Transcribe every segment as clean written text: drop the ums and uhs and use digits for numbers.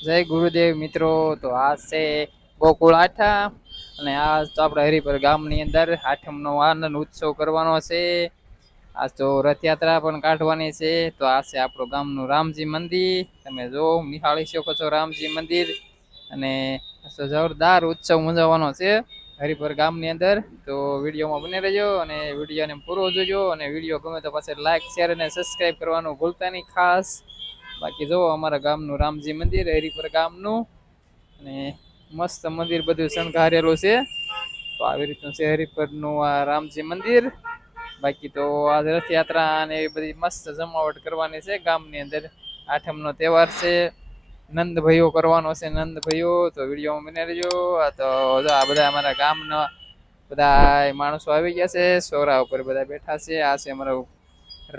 જય ગુરુદેવ મિત્રો. તો આ છે ગોકુળ આઠા અને આ તો આપણે હરિપર ગામની અંદર આઠમનો આનંદ ઉત્સવ કરવાનો છે. આ તો રથયાત્રા પણ કાઢવાની છે. તો આ છે આપણું ગામનું રામજી મંદિર. તમે જો નિહાળી શકો છો રામજી મંદિર. અને જોરદાર ઉત્સવ ઉજવવાનો છે હરિપર ગામની અંદર. તો વિડીયોમાં બને રહેજો અને વિડીયોને પૂરો જોજો. અને વિડીયો ગમે તો પાછળ લાઈક શેર અને સબસ્ક્રાઈબ કરવાનું ભૂલતા નહીં ખાસ. બાકી જો અમારા ગામનું રામજી મંદિર હરિપર ગામનું, અને મસ્ત મંદિર બધું શણગારેલું છે. તો આવી રીતનું છે હરિપરનું આ રામજી મંદિર. બાકી તો આ રથયાત્રા અને એવી બધી મસ્ત જમાવટ કરવાની છે ગામની અંદર. આઠમનો તહેવાર છે, નંદ ભાઈઓ કરવાનો છે. નંદ ભાઈઓ તો વિડીયોમાં બને રહેજો. આ તો આ બધા અમારા ગામના બધા માણસો આવી ગયા છે, સોરા ઉપર બધા બેઠા છે. આ છે અમારું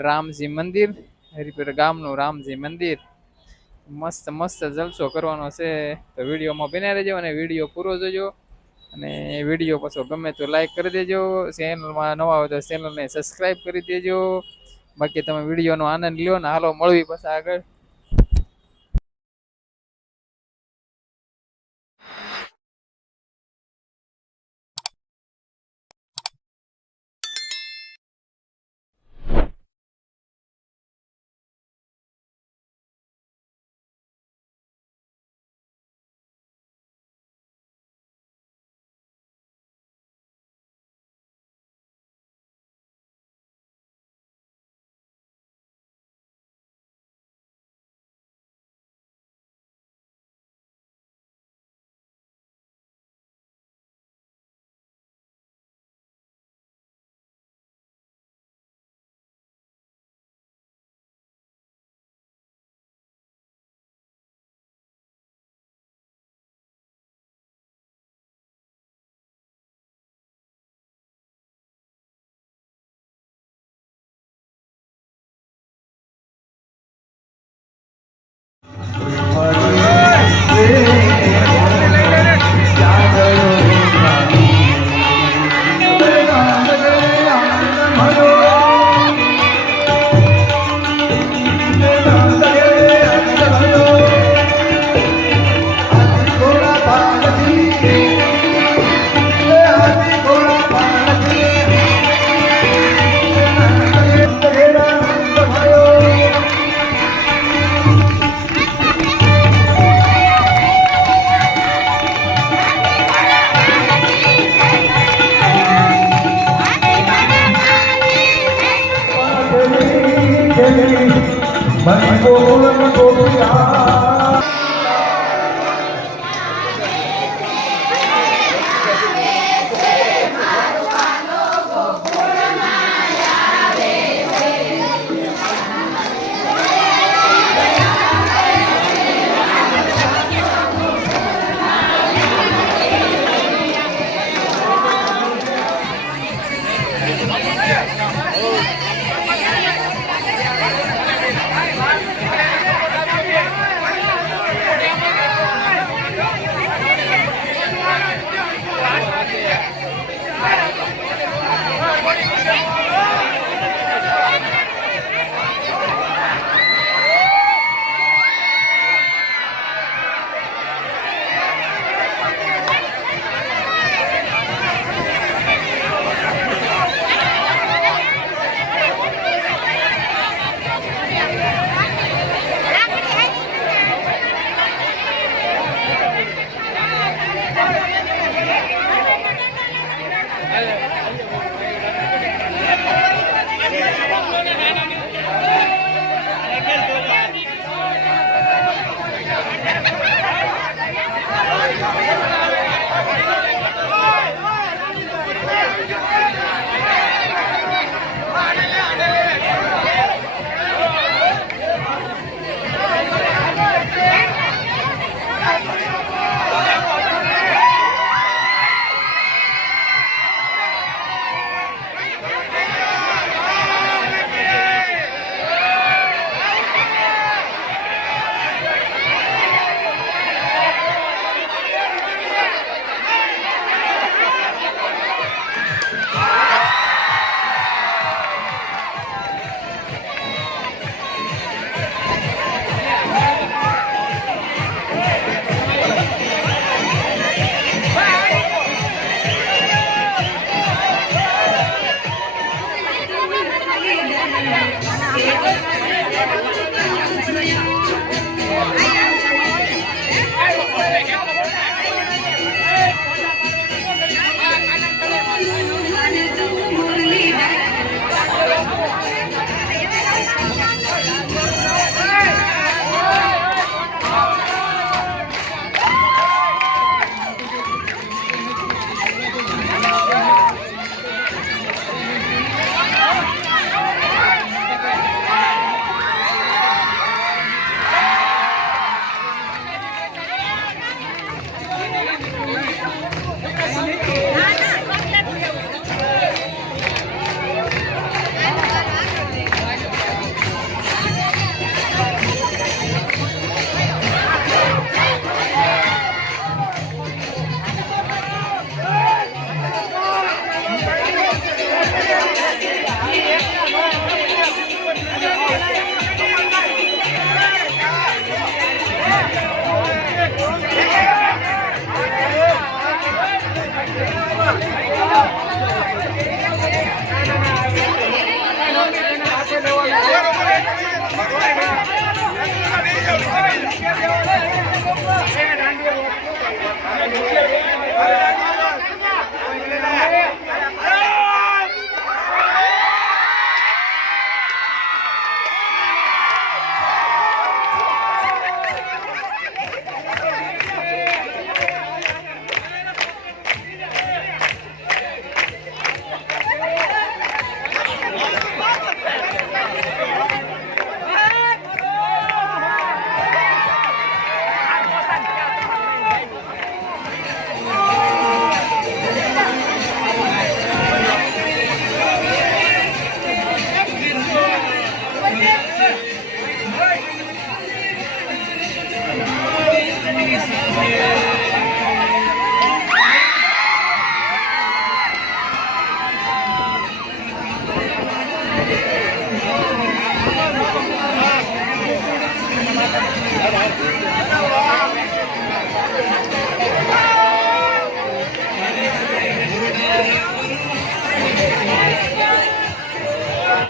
રામજી મંદિર, હરિપર ગામનું રામજી મંદિર. મસ્ત મસ્ત જલસો કરવાનો છે. તો વિડીયોમાં બન્યા રહેજો અને વિડીયો પૂરો જોજો. અને વિડીયો પાછો ગમે તો લાઈક કરી દેજો. ચેનલમાં નવા હોય તો ચેનલને સબસ્ક્રાઈબ કરી દેજો. બાકી તમે વિડીયોનો આનંદ લ્યો ને. હાલો મળવી પછી આગળ.